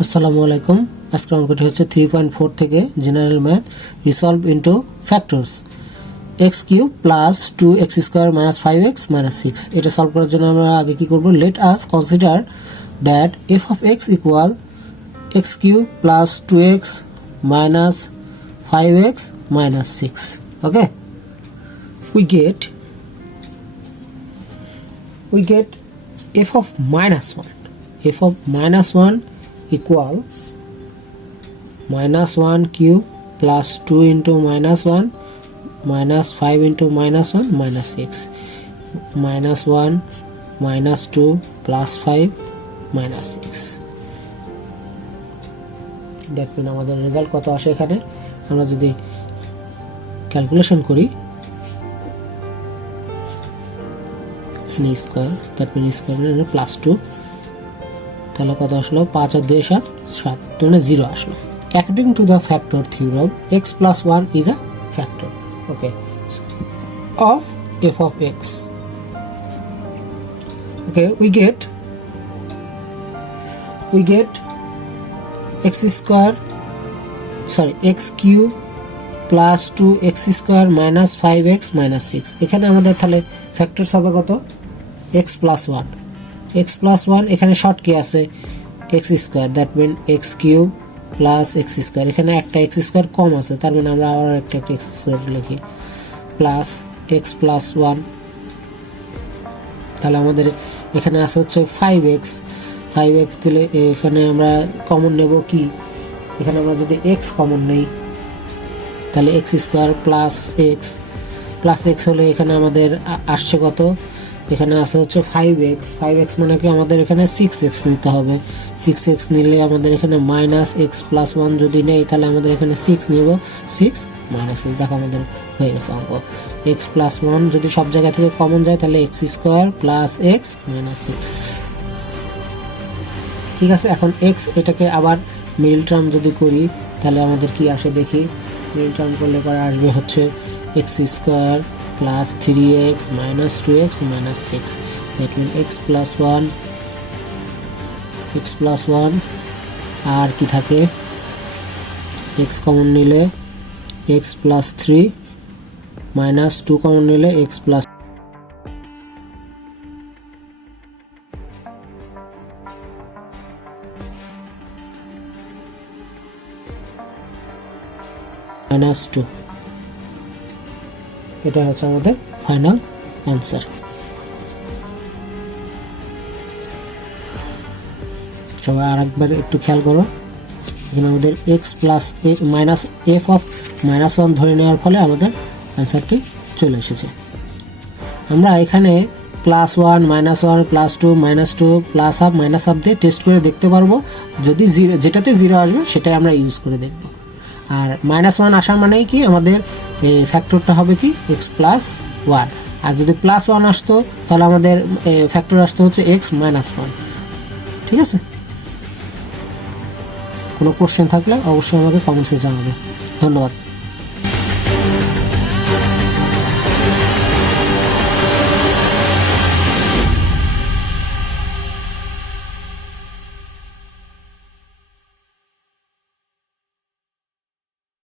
আসসালামু আলাইকুম। আজকের অঙ্কটি হচ্ছে 3.4 থেকে general math resolve into factors x cube plus 2x square minus 5x minus 6। এটা সলভ করার জন্য আমরা আগে কি করব, let us consider that f of x equal x cube plus 2x minus 5x minus 6। Okay, we get f of minus 1 equal minus 1 cube plus 2 into minus 1 minus 5 into minus 1 minus 6 minus 1 minus 2 plus 5 minus 6। দেখবেন আমাদের result কত আসে। এখানে আমরা যদি calculation করি square, that mean square plus 2, তাহলে কত আসলো? 5 আর 2 7, 7 মানে 0 আসলো। According to the factor theorem, x plus 1 is a factor, okay, of f of x. Okay, we get x cube plus 2x square minus 5x minus 6। এখানে আমাদের তাহলে factors হবে কত? x plus 1 এখানে শর্ট কি আছে? x square, that mean x cube plus x square. এখানে একটা x স্কয়ার কম আছে, তার মানে আমরা আবার একটা x স্কয়ার লিখি প্লাস x প্লাস 1। তাহলে আমাদের এখানে আছে হচ্ছে 5x দিলে এখানে আমরা কমন নেব কি? এখানে আমরা যদি x কমন নেই তাহলে x স্কয়ার প্লাস x হলে এখানে আমাদের আসছে কত? এখানে আছে হচ্ছে 5x মানে কি আমাদের এখানে 6x নিতে হবে। 6x নিলে আমাদের এখানে মাইনাস x প্লাস 1 যদি নেই তাহলে আমাদের এখানে 6 নিব, 6 মাইনাস x। দেখো আমাদের হয়ে গেছে অঙ্ক। x প্লাস 1 যদি সব জায়গা থেকে কমন যায় তাহলে x square plus x minus 6। ঠিক আছে, এখন x এটাকে আবার মিডল টার্ম যদি করি তাহলে আমাদের কি আসে দেখি। মিডল টার্ম করলে পরে আসবে হচ্ছে x square plus 3x minus 2x minus 6, that means x plus 1 আর কি থাকে? x কমন নিলে x plus 3 minus 2 কমন নিলে x plus minus 2। এটা হচ্ছে আমাদের ফাইনাল অ্যান্সার। সবাই আরেকবার একটু খেয়াল করো, এখানে আমাদের x plus minus f of minus 1 ধরে নেওয়ার ফলে আমাদের অ্যান্সারটি চলে এসেছে। আমরা এখানে plus 1 minus 1 plus 2 minus 2 plus half minus half দিয়ে টেস্ট করে দেখতে পারবো। যদি যেটাতে 0 আসবে সেটাই আমরা ইউজ করে দেখব। আর মাইনাস 1 আসার মানেই কি আমাদের ফ্যাক্টরটা হবে কি x প্লাস 1। আর যদি প্লাস 1 আসতো তাহলে আমাদের ফ্যাক্টর আসতো হচ্ছে x মাইনাস 1। ঠিক আছে, কোনো কোশ্চেন থাকলে অবশ্যই আমাকে কমেন্টসে জানাবে। ধন্যবাদ।